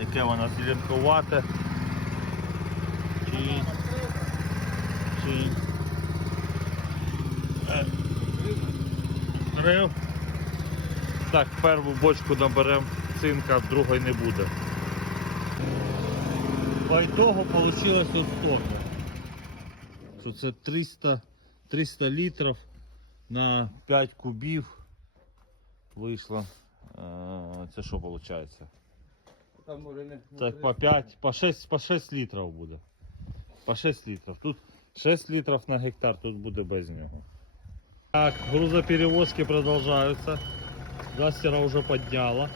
яке вона зеленкувате. Чи... Чи... Е, Рив. Так, першу бочку наберемо цинка, другої не буде. По ітогу вийшло ось столько. Що це 300, 300 літрів на 5 кубів вийшло. Е, Це що виходить? Там може не. Так по 5, по 6, по 6 літрів буде. По 6 літрів. Тут 6 літрів на гектар, тут буде без нього. Так, грузоперевозки продовжуються. Дастера вже підняла.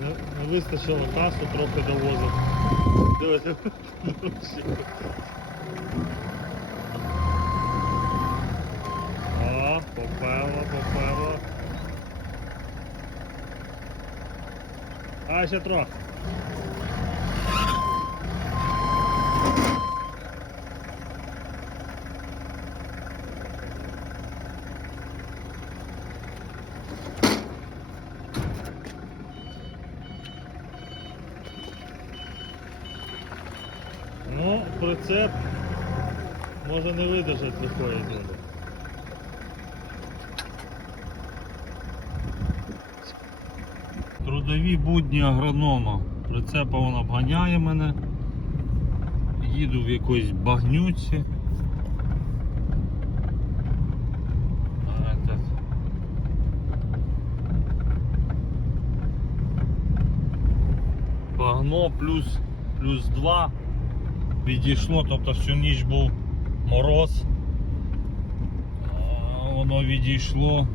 Не, не вистачило касу, трохи довозив. Дивіться. А, ще трохи. Ну, прицеп може не видержати лихої долі. Трудові будні агронома. Прицепа він обганяє мене. Їду в якоїсь багнюці. Багно плюс, плюс 2 відійшло, тобто всю ніч був мороз. Воно відійшло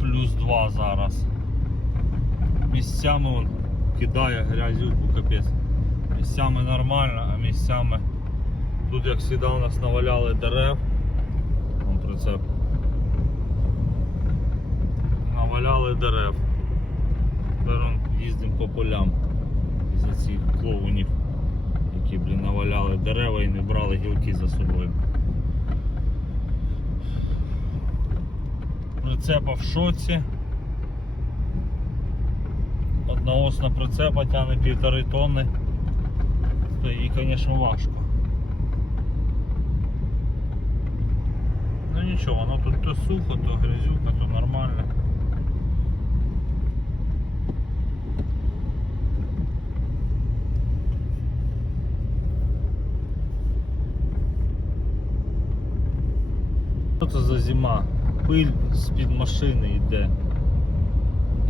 плюс 2 зараз. Місцями он кидає грязюку, капець. Місцями нормально, а місцями тут як завжди у нас наваляли дерев. Вон прицеп. Наваляли дерев. Тепер їздимо по полям за цих клоунів, які блін, наваляли дерева і не брали гілки за собою. Прицепа в шоці. Одноосна прицепа тягне півтори тонни. То їй, звісно, важко. Ну нічого, воно тут то сухо, то грязюка, то нормально. Що це за зима? Пиль з-під машини йде.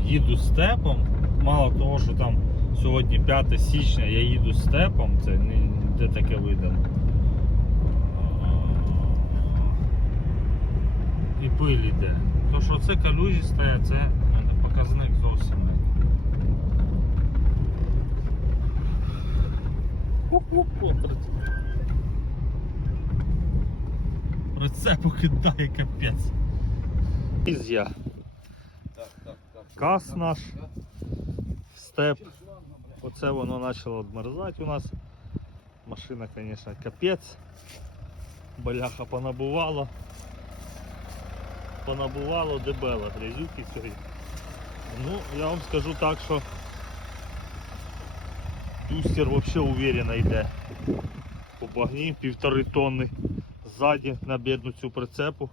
Їду степом. Мало того, що там сьогодні 5 січня я їду степом, це де таке видано. І пиль йде. То що це калюжі стоять, це показник зовсім не. Ху-ху-ху. Прицепу кидає капець. Ізя. Так, так, так. Кас наш. Степ. Оце воно почало відмерзати у нас. Машина, звісно, капець. Баляха понабувало. Понабувало дебело грязюки сьогодні. Ну, я вам скажу так, що Дустер взагалі уверенно йде. По багні півтори тонни ззаді на бідну цю прицепу.